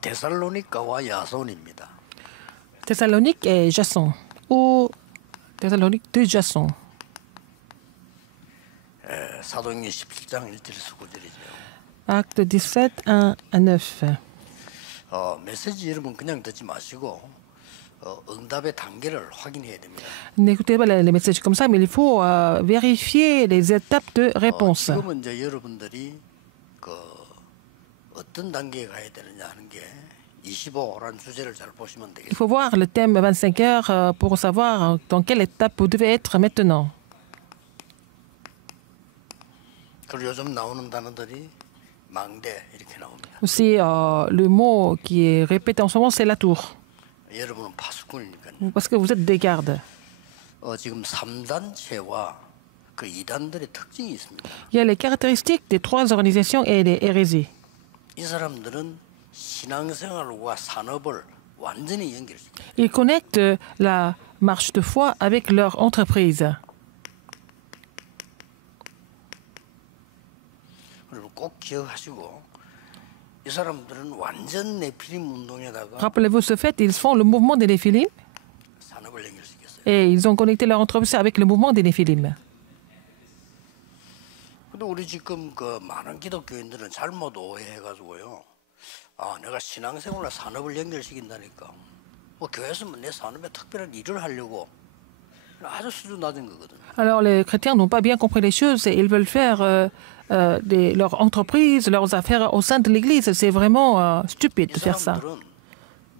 데살로니가와 야손입니다. Thessalonique et Jason. Ou Thessalonique de Jason. 사도행전 17장 1절에서 9절이죠. Acte 17, 1 à 9. 메시지 여러분 그냥 듣지 마시고 응답의 단계를 확인해야 됩니다. N'écoutez pas les messages comme ça, mais il faut vérifier les étapes de réponse. 지금은 이제 여러분들이 어떤 단계에 가야 되느냐 하는 게 25라는 주제를 잘 보시면 Il 되겠습니다. faut voir le thème 25 heures pour savoir dans quelle étape vous devez être maintenant. 그리고 요즘 나오는 단어들이 망대 이렇게 나옵니다. Aussi, le mot qui est répété en ce moment, c'est la tour. 여러분은 파수꾼이니까요. Parce que vous êtes des gardes. 지금 3단체와 그 2단들의 특징이 있습니다. Il y a les caractéristiques des trois organisations et les hérésies. 이 사람들은 신앙생활과 산업을 완전히 연결시켜요. Ils connectent la marche de foi avec leur entreprise. 그리고 꼭 기억하시고 이 사람들은 완전 네피림 운동에다가 Rappelez-vous ce fait, ils font le mouvement des Néphilim 산업을 연결시켰어요. et ils ont connecté leur entreprise avec le mouvement des Néphilim. 근데 우리 지금 그 많은 기독교인들은 잘못 오해해가지고요. 내가 신앙생활과 산업을 연결시킨다니까. 뭐 교회에서 내 산업에 특별한 일을 하려고 아주 수준 낮은 거거든요. Alors les chrétiens n'ont pas bien compris les choses et ils veulent faire leur entreprise, leurs affaires au sein de l'Église. C'est vraiment stupide de 이 faire ça. 사람들은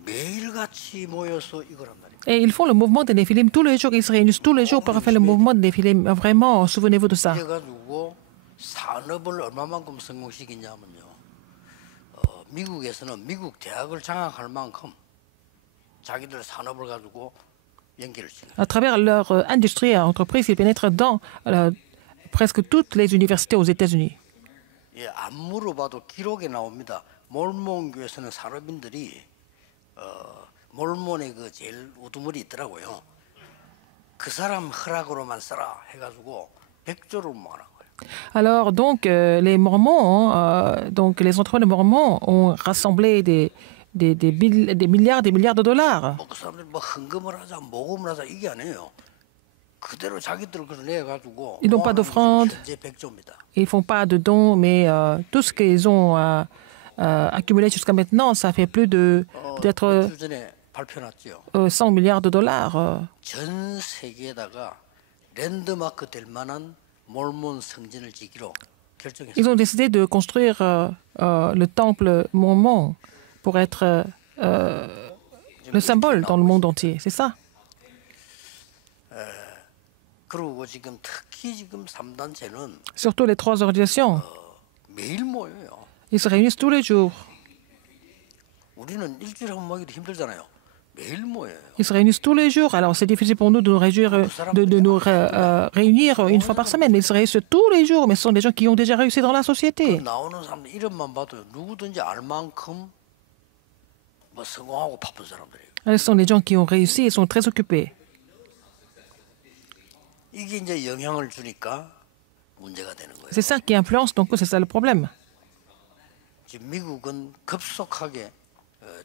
매일같이 모여서 이걸 한다니까. Et ils font le mouvement des Néphilim tous les jours. Ils se réunissent tous les jours pour faire le mouvement des Néphilim. Vraiment, souvenez-vous de ça. 그래가지고 산업을 얼마만큼 성공시키냐면요. 미국에서는 미국 대학을 장악할 만큼 자기들 산업을 가지고 연결을 시켜요. À travers leur industrie et entreprise, ils pénètrent dans presque toutes les universités aux États-Unis. 예, 안 물어봐도 기록에 나옵니다. 몰몬 교회에서는 산업인들이 몰몬의 그 제일 우두머리 있더라고요. 그 사람 허락으로만 써라 해가지고 100조를 모아놓은 거예요. Alors, donc, les Mormons, donc les entrepreneurs mormons ont rassemblé des milliards de dollars. 그 사람들이 뭐 헌금을 하자, 모금을 하자 이게 아니에요. 그대로 자기들 그걸 내가지고 Ils n'ont pas d'offrande, 현재 100조입니다. ils ne font pas de dons, mais tout ce qu'ils ont accumulé jusqu'à maintenant, ça fait plus de peut-être 주 전에 발표났죠. 100 milliards de dollars. 전 세계에다가 랜드마크 될 만한 몰몬 성전을 지기로 결정했어요. Ils ont décidé de construire le temple mormon pour être le symbole dans le monde entier. C'est ça. 그리고 지금 특히 지금 3단체는 Surtout les trois organisations. 매일 모여요. Ils se réunissent tous les jours. 우리는 일주일에 한 번 모이기도 힘들잖아요. 매일 모여요. Ils se réunissent tous les jours. Alors, c'est difficile pour nous de nous, réunir une fois par semaine. Ils se réunissent tous les jours, mais ce sont des gens qui ont déjà réussi dans la société. 나오는 사람들 이름만 봐도 누구든지 알 만큼 뭐 성공하고 바쁜 사람들이에요. Ce sont des gens qui ont réussi et sont très occupés. 이게 이제 영향을 주니까 문제가 되는 거예요. C'est ça qui influence, donc c'est ça le problème. 지금 미국은 급속하게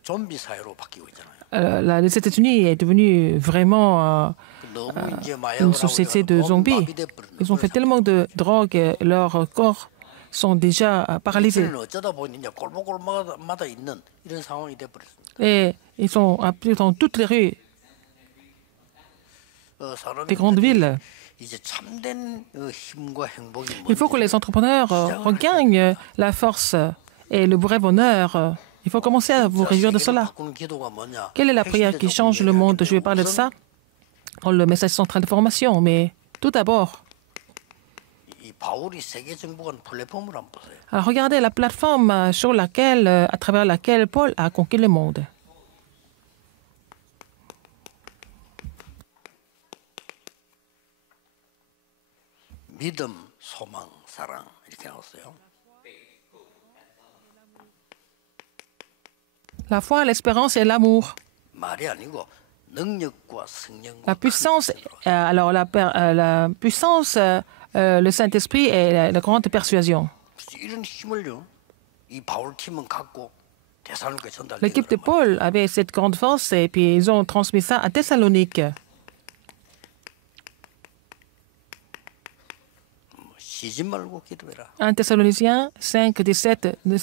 좀비 사회로 바뀌고 있잖아요. Les États-Unis est devenu vraiment 너무 이제 une 마약을 société 하고 de 몸이 zombies. 마비돼버리는 Ils ont fait tellement de drogue, et leurs corps sont déjà paralysés. 이들은 어쩌다 보니 이제 골목골마다 있는 이런 상황이 돼버렸습니다. Et ils sont appelés dans toutes les rues des grandes villes. 이제 참된 힘과 행복이 Il faut que les entrepreneurs regagnent la force et le vrai bonheur. Il faut commencer à vous réjouir de cela. Quelle est la prière qui change le monde? Je vais parler de ça dans le message central de formation. Mais tout d'abord, alors regardez la plateforme sur laquelle, à travers laquelle Paul a conquis le monde. 믿음, 소망, 사랑 이렇게 나왔어요. La foi, l'espérance et l'amour. 말이 아니고 능력과 성령과 La puissance, alors la puissance, le Saint-Esprit et la grande persuasion. 이런 힘을요. 이 바울 팀은 갖고 L'équipe de Paul avait cette grande force et puis ils ont transmis ça à Thessalonique. 1 Thessaloniciens 5, 17. Ne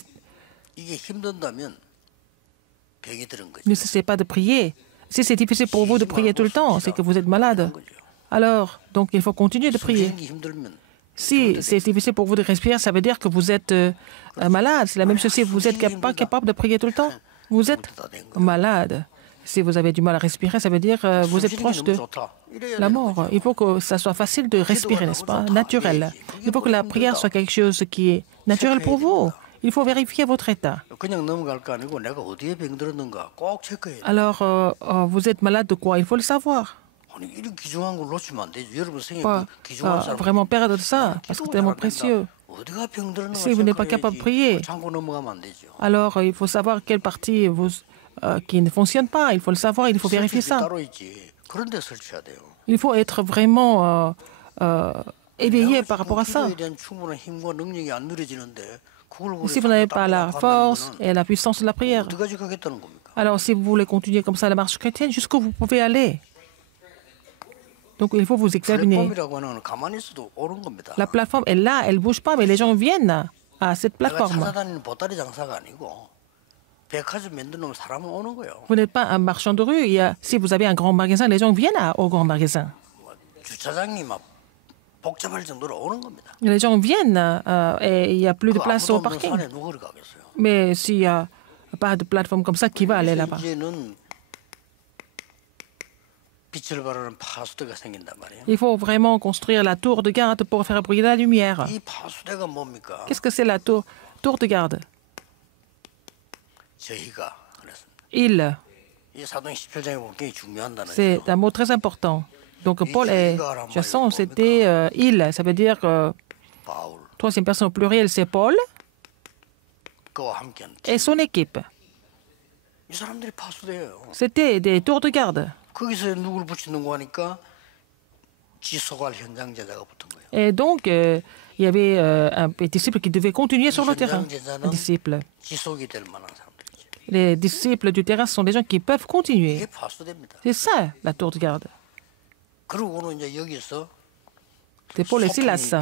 cessez pas de prier. Si c'est difficile pour vous de prier tout le temps, c'est que vous êtes malade. Alors, donc il faut continuer de prier. Si c'est difficile pour vous de respirer, ça veut dire que vous êtes malade. C'est la même chose si vous n'êtes pas capable de prier tout le temps. Vous êtes malade. Si vous avez du mal à respirer, ça veut dire que vous êtes proche de la mort. Il faut que ça soit facile de respirer, n'est-ce pas? Naturel. Il faut que la prière soit quelque chose qui est naturel pour vous. Il faut vérifier votre état. Alors, vous êtes malade de quoi? Il faut le savoir. Pas vraiment perdre ça, parce que c'est tellement précieux. Si vous n'êtes pas capable de prier, alors il faut savoir quelle partie qui ne fonctionne pas. Il faut le savoir, il faut vérifier ça. Il faut être vraiment éveillé par rapport à ça. Si vous n'avez pas la force et la puissance de la prière, alors si vous voulez continuer comme ça la marche chrétienne, jusqu'où vous pouvez aller? Donc il faut vous examiner. La plateforme est là, elle ne bouge pas, mais les gens viennent à cette plateforme. Vous n'êtes pas un marchand de rue. Si vous avez un grand magasin, les gens viennent au grand magasin. Les gens viennent et il n'y a plus de place au parking. Mais s'il n'y a pas de plateforme comme ça, qui va aller là-bas? Il faut vraiment construire la tour de garde pour faire briller la lumière. Qu'est-ce que c'est la tour de garde? Il. C'est un mot très important. Donc Paul et Jason, c'était il. Ça veut dire troisième personne au pluriel, c'est Paul et son équipe. C'était des tours de garde. Et donc, il y avait un disciple qui devait continuer sur le terrain. Un disciple. Les disciples du terrain sont des gens qui peuvent continuer. C'est ça, la tour de garde. C'est Paul et Silas.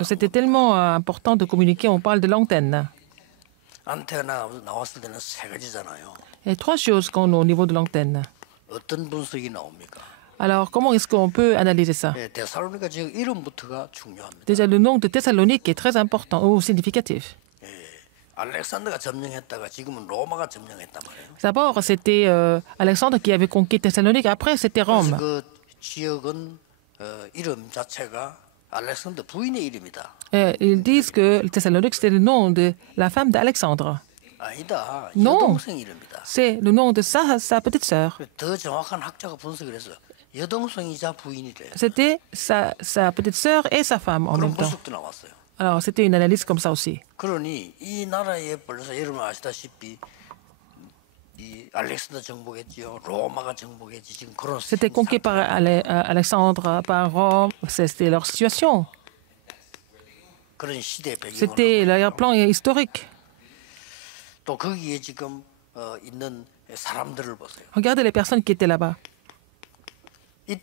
C'était tellement important de communiquer, on parle de l'antenne. Il y a trois choses qu'on a au niveau de l'antenne. Alors, comment est-ce qu'on peut analyser ça? Déjà, le nom de Thessalonique est très important ou significatif. D'abord, c'était Alexandre qui avait conquis Thessalonique. Après, c'était Rome. Ils disent que Thessalonique, c'était le nom de la femme d'Alexandre. Non, c'est le nom de sa petite sœur. C'était sa petite sœur et sa femme en même temps. Alors, c'était une analyse comme ça aussi. C'était conquis par Alexandre, par Rome. C'était leur situation. C'était l'arrière-plan historique. Regardez les personnes qui étaient là-bas. Il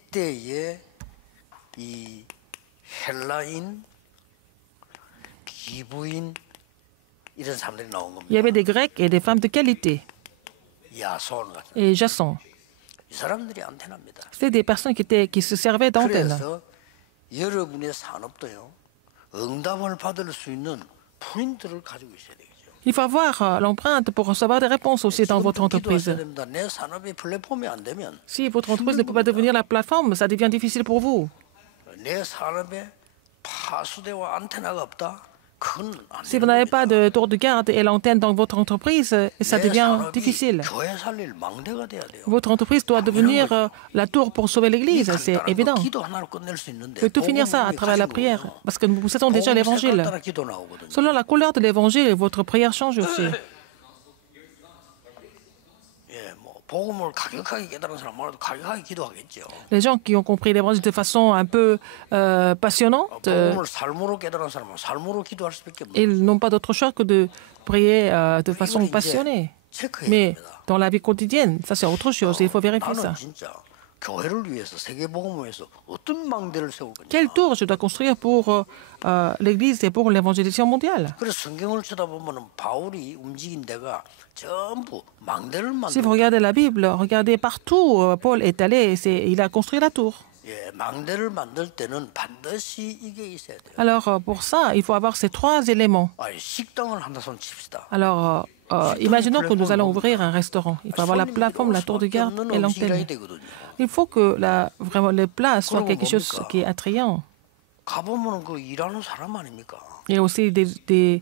y avait des Grecs et des femmes de qualité. Et Jason. C'était des personnes qui se servaient d'antenne. Il faut avoir l'empreinte pour recevoir des réponses aussi dans votre entreprise. Si votre entreprise ne peut pas devenir la plateforme, ça devient difficile pour vous. Si vous n'avez pas de tour de garde et l'antenne dans votre entreprise, ça devient difficile. Votre entreprise doit devenir la tour pour sauver l'Église, c'est évident. Vous pouvez tout finir ça à travers la prière, parce que nous possédons déjà l'Évangile. Selon la couleur de l'Évangile, votre prière change aussi. Les gens qui ont compris l'évangile de façon un peu passionnante, ils n'ont pas d'autre choix que de prier de façon passionnée. Mais dans la vie quotidienne, ça c'est autre chose, il faut vérifier ça. Quel tour je dois construire pour l'Église et pour l'évangélisation mondiale? Si vous regardez la Bible, regardez partout où Paul est allé, il a construit la tour. Alors pour ça, il faut avoir ces trois éléments. Alors imaginons que nous allons ouvrir un restaurant. Il faut avoir la plateforme, la tour de garde et l'antenne. Il faut que vraiment les plats soient quelque chose qui est attrayant. Il y a aussi du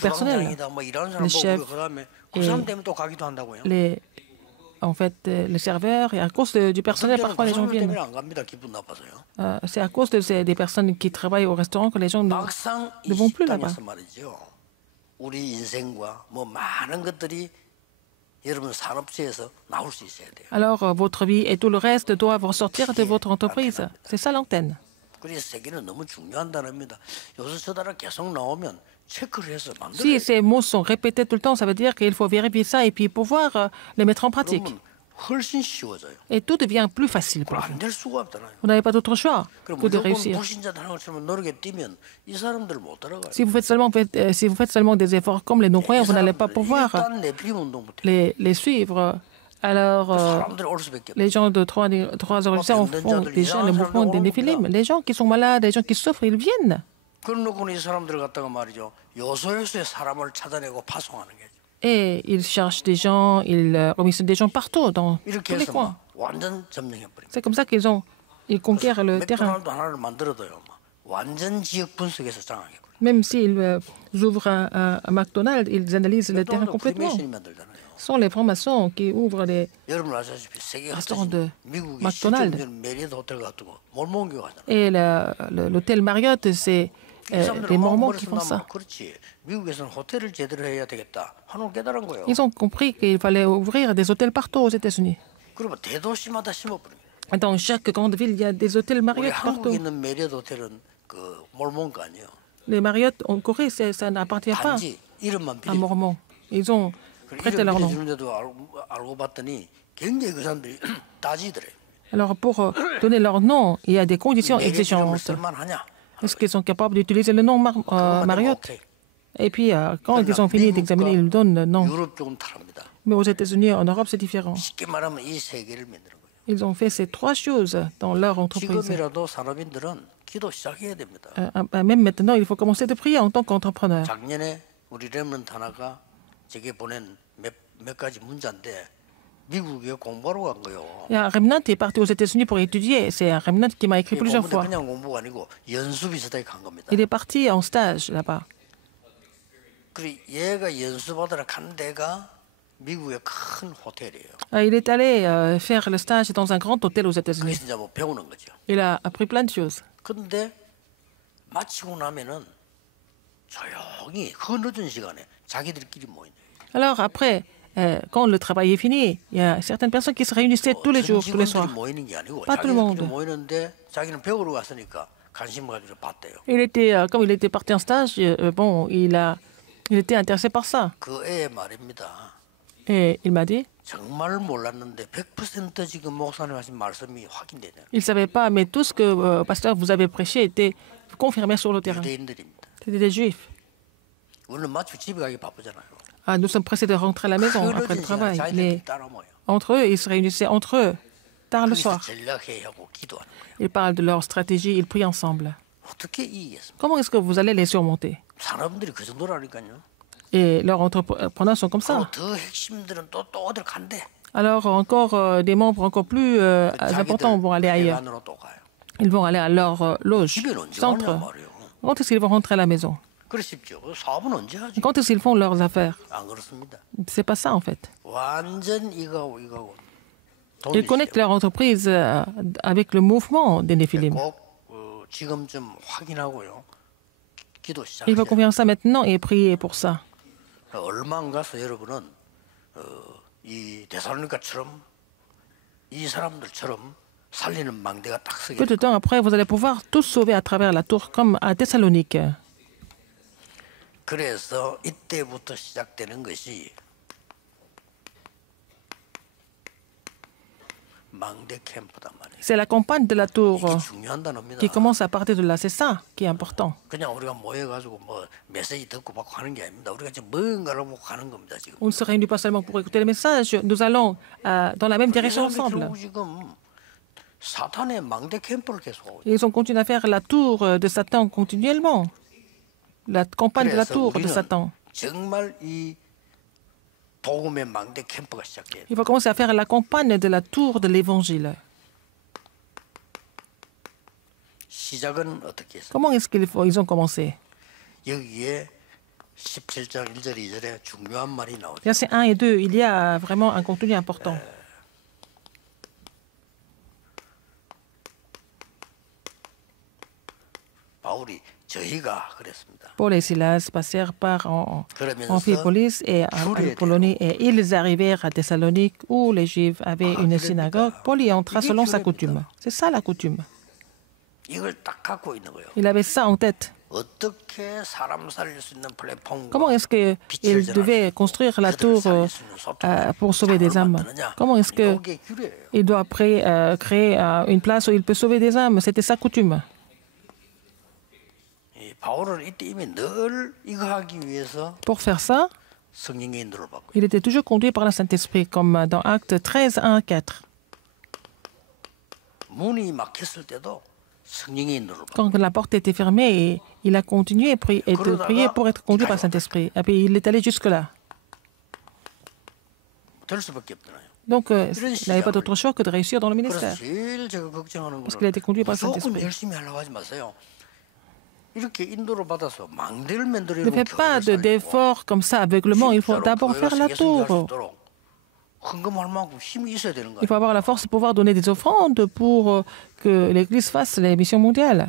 personnel, les chefs et en fait, les serveurs. Et à cause du personnel, parfois les gens viennent. C'est à cause des personnes qui travaillent au restaurant que les gens ne vont plus là-bas. Alors, votre vie et tout le reste doivent ressortir de votre entreprise. C'est ça l'antenne. Si ces mots sont répétés tout le temps, ça veut dire qu'il faut vérifier ça et puis pouvoir les mettre en pratique. Et tout devient plus facile pour vous. Vous n'avez pas d'autre choix que de réussir. Si vous faites seulement des efforts comme les non-croyants, vous n'allez pas pouvoir les suivre. Alors, les gens de trois organisations font déjà le mouvement des Néphilim. Les gens qui sont malades, les gens qui souffrent, ils viennent. Et ils cherchent des gens, ils commissionnent des gens partout, dans tous les coins. C'est comme ça qu'ils conquièrent le terrain. Même s'ils ouvrent un McDonald's, ils analysent le terrain complètement. Ce sont les francs-maçons qui ouvrent les restaurants de McDonald's. Et l'hôtel Marriott, c'est les Mormons qui font ça. Ils ont compris qu'il fallait ouvrir des hôtels partout aux États-Unis. Dans chaque grande ville, il y a des hôtels Marriott partout. Les Marriott en Corée, ça n'appartient pas à Mormons. Ils ont prêté leur nom. Alors, pour donner leur nom, il y a des conditions exigeantes. Est-ce qu'ils sont capables d'utiliser le nom Marriott? Et puis, quand ils ont fini d'examiner, ils donnent le nom. Mais aux États-Unis, en Europe, c'est différent. Ils ont fait ces trois choses dans leur entreprise. Même maintenant, il faut commencer de prier en tant qu'entrepreneur. Il y a un remnant qui est parti aux États-Unis pour étudier. C'est un remnant qui m'a écrit plusieurs fois. Il est parti en stage là-bas. Il est allé faire le stage dans un grand hôtel aux États-Unis. Il a appris plein de choses. Alors après, quand le travail est fini, il y a certaines personnes qui se réunissaient tous les jours, tous les soirs. Pas tout le monde. Comme il était parti en stage, il était intéressé par ça. Et il m'a dit, il ne savait pas, mais tout ce que pasteur vous avez prêché était confirmé sur le terrain. C'était des Juifs. Nous sommes pressés de rentrer à la maison après le travail. Mais entre eux, ils se réunissaient entre eux tard le soir. Ils parlent de leur stratégie, ils prient ensemble. Comment est-ce que vous allez les surmonter? Et leurs entrepreneurs sont comme ça. Alors encore des membres encore plus importants vont aller ailleurs. Ils vont aller à leur loge, centre. Quand est-ce qu'ils vont rentrer à la maison? Quand est-ce qu'ils font leurs affaires? C'est pas ça en fait. Ils connectent leur entreprise avec le mouvement des Néphilim. Il faut confier en ça maintenant et prier pour ça. 이 데살로니가처럼 이 사람들처럼 살리는 망대가 딱 서게 Peu de temps après, vous allez pouvoir tous sauver à travers la tour, comme à Thessalonique. 그래서 이때부터 시작되는 것이 망대 캠프단 말이에요. C'est la campagne de la tour 이게 중요한 단어입니다. qui commence à partir de là. C'est ça qui est important. 그냥 우리가 모여가지고 뭐 메시지 듣고 받고 하는 게 아닙니다. 우리가 지금 뭔가를 보고 가는 겁니다. 지금. On ne se réunit pas seulement pour écouter les messages. Nous allons dans la même direction ensemble. 결국 지금 사탄의 망대 캠프를 계속하고 있어요. Et ils ont continué à faire la tour de Satan continuellement. La campagne de la 그래서 tour de 우리는 Satan. 정말 이 복음의 망대 캠프가 시작돼요. Il va commencer à faire la campagne de la tour de l'évangile. 시작은 어떻게 했어요? Comment est-ce qu'ils ont commencé? 여기에 17장 1절 2절에 중요한 말이 나오죠. Versets 1 et 2, il y a vraiment un contenu important. 바울이 저희가 그랬습니다. Paul et Silas passèrent par 그러면서 Amphipolis et à Apollonie et ils arrivèrent à Thessalonique où les Juifs avaient une synagogue. Paul y entra selon sa coutume. C'est ça la coutume. 이걸 딱 갖고 있는 거예요. Il avait ça en tête. 어떻게 사람 살릴 수 있는 플랫폼과 Comment est-ce qu'il devait construire la tour pour sauver des âmes? Comment est-ce 이게 규례예요. qu'il doit créer une place où il peut sauver des âmes? C'était sa coutume. 이 바울은 이때 이미 늘 이거 하기 위해서 Pour faire ça, 성령의 인도를 받고 il était toujours conduit par le Saint-Esprit, comme dans Actes 13, 1 à 4. 문이 막혔을 때도 성령의 인도를 받고 Quand la porte était fermée, il a continué et prié pour être conduit par le Saint-Esprit. Et puis il est allé jusque-là. 될 수밖에 없잖아요. Donc, il n'avait pas d'autre choix que de réussir dans le ministère. 그래서 제일 제가 걱정하는 Parce qu'il a été conduit par le 무조건 Saint-Esprit. 열심히 하려고 하지 마세요. 이렇게 인도를 받아서 망대를 Ne 만들려고 faites pas d'efforts comme ça aveuglement. Il faut d'abord faire la tour. 헌금할 만큼 힘이 있어야 되는 Il 거예요. faut avoir la force de pouvoir donner des offrandes pour que l'Église fasse les missions mondiales.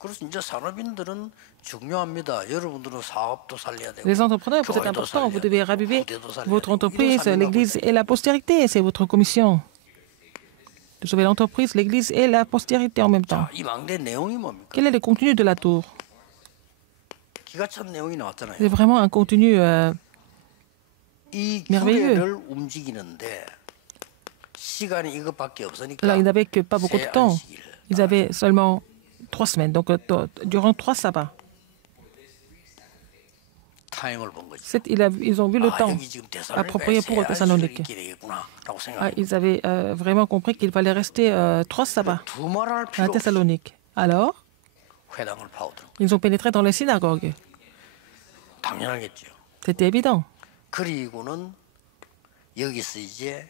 그래서 이제 산업인들은 중요합니다. 여러분들은 사업도 살려야 되고 Les entrepreneurs, vous êtes 교회도 importants. Vous 살려야 devez 되고, raviver 후대도 살려야 votre 되고, entreprise, 이런 l'Église et la postérité. C'est votre commission. De sauver l'entreprise, l'Église et la postérité en même temps. 이 망대 내용이 뭡니까? Quel est le contenu de la tour? 기가 찬 내용이 나왔잖아요. C'est vraiment un contenu 이 merveilleux. 규례를 움직이는데 시간이 이것밖에 없으니까 Là, ils n'avaient que pas beaucoup de temps. Ils avaient seulement 3 semaines, donc durant 3 sabbats. 타임을 본 거죠. Ils ont vu le temps 여기 지금 approprié pour Thessalonique. 있게 되겠구나라고 생각해요. Ils avaient vraiment compris qu'il fallait rester 3 sabbats 두말할 à 필요 없이 Thessalonique. Alors, 회당을 파고들어. ils ont pénétré dans les synagogues. 당연하겠죠. C'était évident. 그리고는 여기서 이제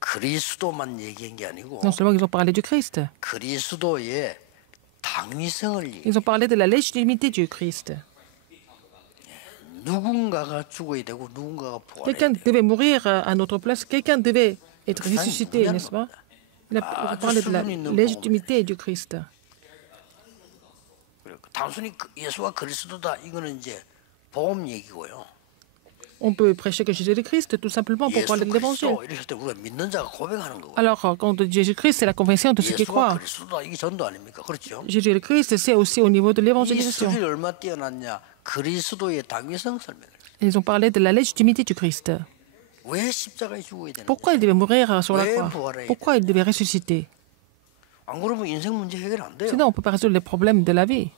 그리스도만 얘기한 게 아니고 Non seulement ils ont parlé du Christ, 그리스도의 당위성을 얘기. ils ont parlé de la légitimité du Christ. 누군가가 죽어야 되고 누군가가 부활해야 Quelqu'un 돼요. devait mourir à notre place, quelqu'un devait être ressuscité, n'est-ce pas? Il a parlé de la légitimité du Christ. 단순히 예수가 그리스도다 이거는 이제 복음 얘기고요. On peut prêcher que Jésus est le Christ, tout simplement pour 예수 parler de l'évangile. 그리스도 이렇게 할 때 우리가 믿는 자가 고백하는 거고요. Alors, quand Jésus-Christ, c'est la conversion de ceux qui 예수가 croient. 그리스도다 이게 전도 아닙니까? 그렇죠? Jésus est le Christ, c'est aussi au niveau de 이 l'évangélisation. 수준이 얼마나 뛰어났냐? 그리스도의 당위성 설명을. Ils ont parlé de la légitimité du Christ. 왜 십자가에 죽어야 되는지. Pourquoi il devait mourir sur la croix? Pourquoi il devait ressusciter? 안 그러면 인생 문제 해결 안 돼요. Sinon, on ne peut pas résoudre les problèmes de la vie.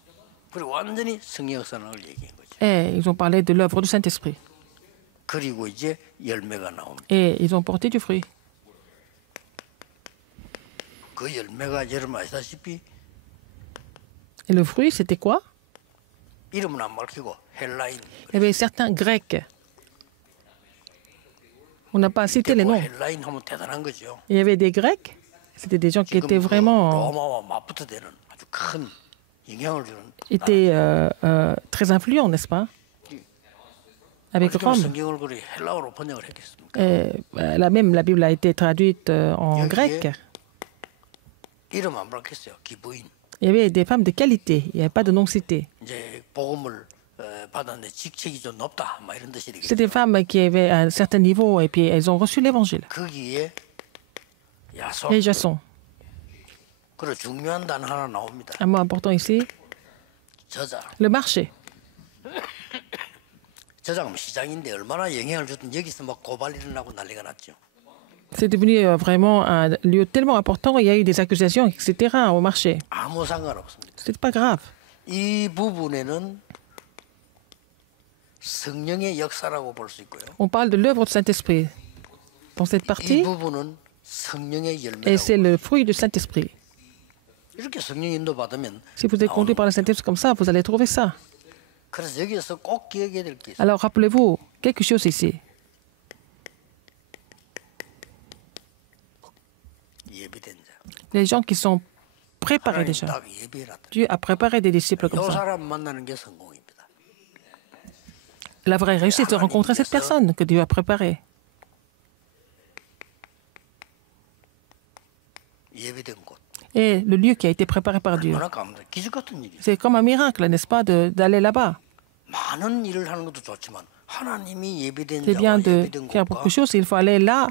그리고 완전히 성령 역사를 얘기한 거죠. Et ils ont parlé de l'œuvre du Saint-Esprit. 그리고 이제 열매가 나옵니다. Et ils ont porté du fruit. 그 열매가 여러분 아시다시피 Et le fruit, c'était quoi? 이름은 안 밝히고 헬라인. Il y avait certains Grecs. On n'a pas cité les noms. 헬라인 하면 대단한 거죠. Il y avait des Grecs. C'était des gens qui étaient vraiment 로마와 맞붙어 되는 아주 큰 영향을 주는. étaient très influents, n'est-ce pas? Avec 어떻게 Rome. 성경을 그리 헬라어로 번역을 했겠습니까? La Bible a été traduite en grec. 이름 안 밝혔어요. 기부인. Il y avait des femmes de qualité. Il n'y avait pas de nom cité. 이제 복음을 C'est des femmes qui avaient un certain niveau et puis elles ont reçu l'évangile. Et Jason. Un mot important ici, le marché. C'est devenu vraiment un lieu tellement important, il y a eu des accusations, etc. au marché. Ce n'est pas grave. On parle de l'œuvre du Saint-Esprit dans cette partie, et c'est le fruit du Saint-Esprit. Si vous êtes conduit par le Saint-Esprit comme ça, vous allez trouver ça. Alors rappelez-vous quelque chose ici. Les gens qui sont préparés déjà. Dieu a préparé des disciples comme ça. La vraie réussite, c'est de rencontrer cette personne que Dieu a préparée. Et le lieu qui a été préparé par Dieu. C'est comme un miracle, n'est-ce pas, d'aller là-bas. C'est bien de faire beaucoup de choses. Il faut aller là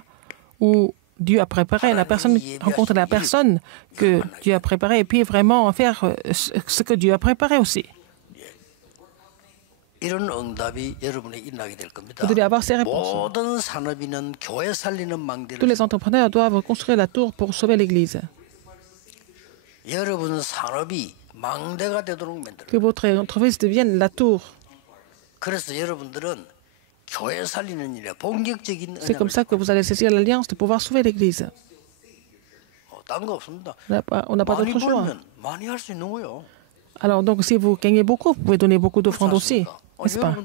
où Dieu a préparé. La personne rencontre la personne que Dieu a préparée et puis vraiment faire ce que Dieu a préparé aussi. Vous devez avoir ces réponses. Tous les entrepreneurs doivent construire la tour pour sauver l'Église. Que votre entreprise devienne la tour. C'est comme ça que vous allez saisir l'alliance de pouvoir sauver l'Église. On n'a pas d'autre choix. Alors, donc, si vous gagnez beaucoup, vous pouvez donner beaucoup d'offrandes aussi, n'est-ce pas?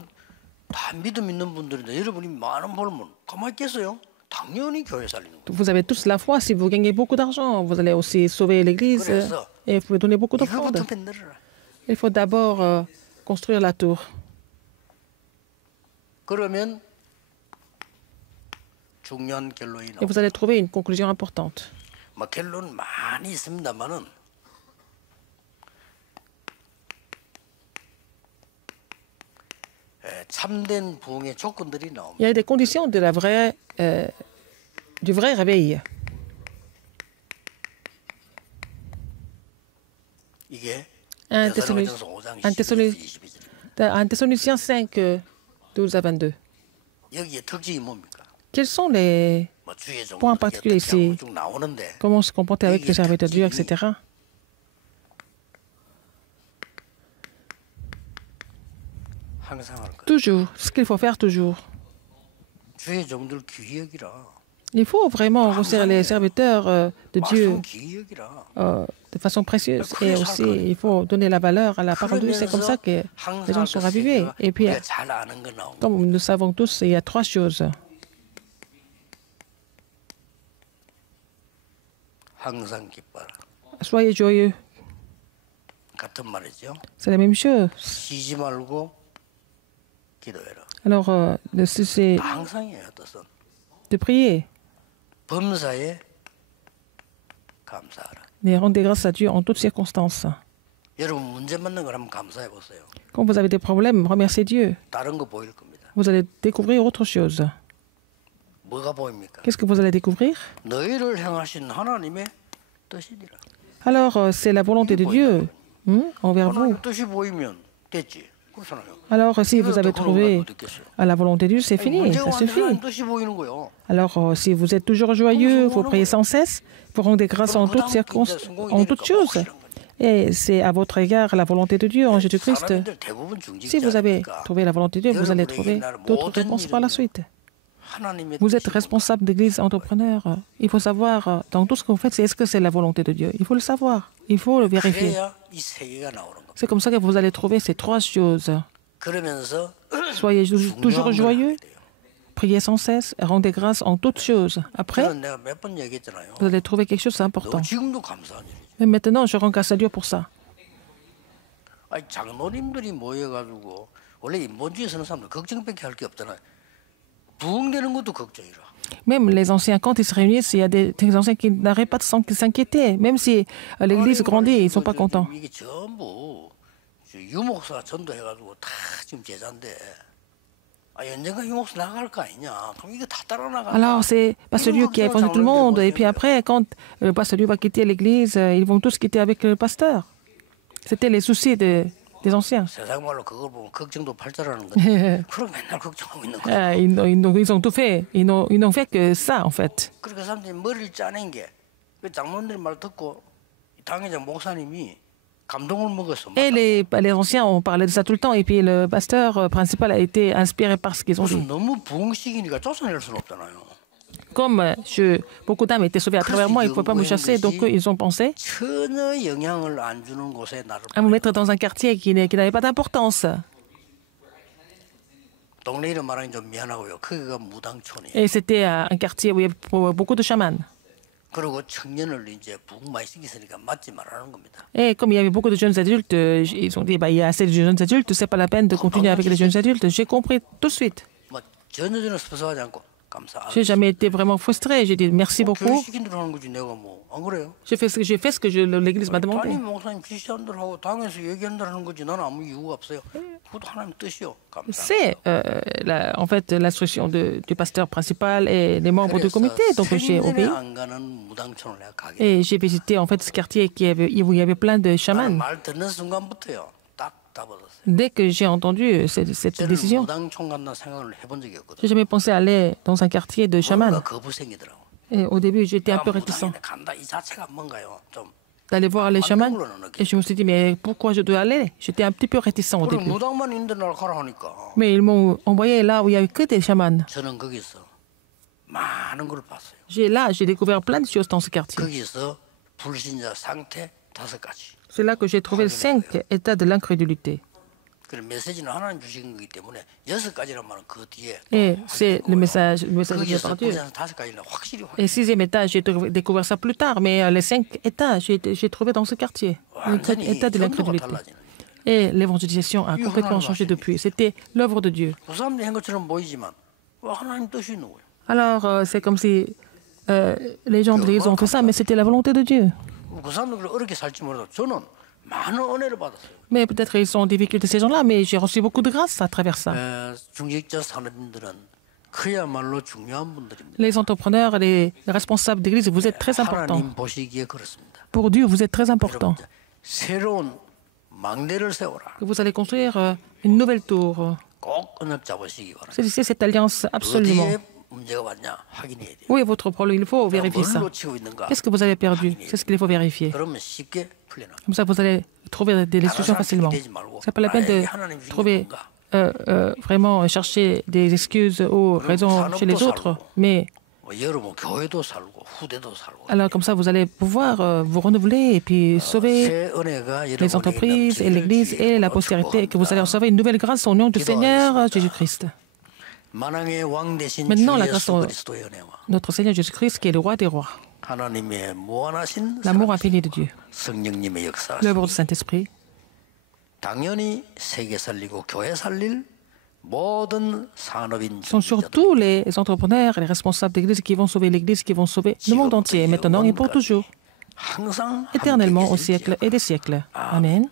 Vous avez tous la foi. Si vous gagnez beaucoup d'argent, vous allez aussi sauver l'Église et vous pouvez donner beaucoup d'offrandes. Il faut d'abord construire la tour. Et vous allez trouver une conclusion importante. Il y a des conditions de du vrai réveil. Un Thessaloniciens 5, 12 à 22. Quels sont les points particuliers ici? Comment se comporter avec les serviteurs de Dieu, etc. Toujours, ce qu'il faut faire toujours. Il faut vraiment resserrer les serviteurs de Dieu de façon précieuse. Et aussi, il faut donner la valeur à la parole de Dieu. C'est comme ça que les gens sont ravivés. Et puis, comme nous savons tous, il y a trois choses. Soyez joyeux. C'est la même chose. Alors, c'est de prier. Mais rendez grâce à Dieu en toutes circonstances. Quand vous avez des problèmes, remerciez Dieu. Vous allez découvrir autre chose. Qu'est-ce que vous allez découvrir? Alors, c'est la volonté de Dieu envers vous. Alors, si vous avez trouvé à la volonté de Dieu, c'est fini, ça suffit. Alors, si vous êtes toujours joyeux, vous priez sans cesse, vous rendez grâce en toutes circonstances, en toutes choses. Et c'est à votre égard la volonté de Dieu en Jésus-Christ. Si vous avez trouvé la volonté de Dieu, vous allez trouver d'autres réponses par la suite. Vous êtes responsable d'église, entrepreneur. Il faut savoir, dans tout ce que vous faites, est-ce que c'est la volonté de Dieu? Il faut le savoir. Il faut le vérifier. C'est comme ça que vous allez trouver ces trois choses. Soyez toujours joyeux, priez sans cesse, et rendez grâce en toutes choses. Après, vous allez trouver quelque chose d'important. Mais maintenant, je rends grâce à Dieu pour ça. Même les anciens, quand ils se réunissent, il y a des anciens qui n'arrêtent pas de s'inquiéter. Même si l'église grandit, ils ne sont pas contents. 유목사 전도해가지고 다 지금 제자인데 언젠가 유목사 나갈 거 아니냐? 그럼 이거 다 따라 나가. Alors, c'est Pasteur Lieu qui a évangélisé tout le monde. Et puis après, quand le Pasteur Lieu va quitter l'église, ils vont tous quitter avec le pasteur. C'était les soucis des anciens. 세상 말로 그걸 보면 걱정도 팔자라는 건데 그럼 맨날 걱정하고 있는 거야. Ils ont tout fait. Ils n'ont fait que ça, en fait. 그러니까 사람들이 머리를 짜낸 게 그 장로님들 말 듣고 당회장 목사님이 감동을 먹었어. Et les anciens ont parlé de ça tout le temps. Et puis le pasteur principal a été inspiré par ce qu'ils ont dit. 너무 부흥식이니까 쫓아낼 수는 없잖아요. Comme beaucoup d'âmes étaient sauvées à travers moi, ils ne pouvaient pas me chasser. Donc ils ont pensé 전혀 영향을 안 주는 곳에 나를 à me mettre dans un quartier qui n'avait pas d'importance. 동네 이름 말하기 좀 미안하고요. 거기가 무당촌이에요. Et c'était un quartier où il y avait beaucoup de chamans. 그리고 청년을 이제 부흥 많이 시키니까 맞지 말라는 겁니다. Et comme il y avait beaucoup de jeunes adultes, ils ont dit il y a assez de jeunes adultes, c'est pas la peine de continuer avec les jeunes adultes. J'ai compris tout de suite. 뭐 전혀 스포츠하지 않고 감사. J'ai jamais été vraiment frustré. J'ai dit merci beaucoup. 시킨 대로 하는 거지 내가 뭐 안 그래요? J'ai fait ce que l'église m'a demandé. 담임 목사님 지시한 대로 하고 당에서 얘기한 대로 하는 거지 나는 아무 이유가 없어요. 그것도 하나님 뜻이요. 감사. C'est en fait l'instruction du pasteur principal et des membres du comité. Donc j'ai obéi. 안 가는 무당촌을 내가 가게. Et j'ai visité en fait ce quartier où il y avait plein de chamans. 말 듣는 순간부터요. 딱 답얻었어요. Dès que j'ai entendu cette décision, 무당촌 간다 생각을 해본 적이 없거든요. j'ai jamais pensé aller dans un quartier de chamans. 거부생이더라고. Et au début, j'étais un peu réticent 간다 이 자체가 뭔가요? 좀 d'aller voir les chamans. Et je me suis dit, mais pourquoi je dois aller? J'étais un petit peu réticent au début. 무당만 있는 날 가라 하니까. Mais ils m'ont envoyé là où il n'y avait que des chamans. 저는 거기서 많은 걸 봤어요. J'ai découvert plein de choses dans ce quartier. 거기서 불신자 상태 5가지. C'est là que j'ai trouvé 5 états de l'incrédulité. 그 메시지는 하나님 주신 거기 때문에 6가지란 말은 그 뒤에. Et c'est le message donné par Dieu. 5가지는 확실히. Et 6e étage, j'ai découvert ça plus tard. Mais les 5 étages, j'ai trouvé dans ce quartier. L'état de l'incrédulité. Et l'évangélisation a complètement changé depuis. C'était l'œuvre de Dieu. Alors, c'est comme si les gens de l'Église ont fait ça, mais c'était la volonté de Dieu. Mais peut-être ils sont en difficulté, ces gens-là, mais j'ai reçu beaucoup de grâce à travers ça. Les entrepreneurs, les responsables d'église, vous êtes très importants. Pour Dieu, vous êtes très importants. Vous allez construire une nouvelle tour. Saisissez cette alliance absolument. Où est votre problème? Il faut vérifier ça. Qu'est-ce que vous avez perdu? C'est ce qu'il faut vérifier. Comme ça, vous allez trouver des solutions facilement. Ce n'est pas la peine de trouver, vraiment chercher des excuses ou raisons chez les autres, mais alors comme ça, vous allez pouvoir vous renouveler et puis sauver les entreprises et l'Église et la postérité, et que vous allez recevoir une nouvelle grâce au nom du Seigneur Jésus-Christ. Maintenant, la grâce de notre Seigneur Jésus-Christ, qui est le roi des rois. L'amour infini de Dieu. L'œuvre du Saint-Esprit. Sont surtout les entrepreneurs et les responsables d'église qui vont sauver l'église, qui vont sauver le monde entier, maintenant et pour toujours, éternellement au siècle et des siècles. Amen.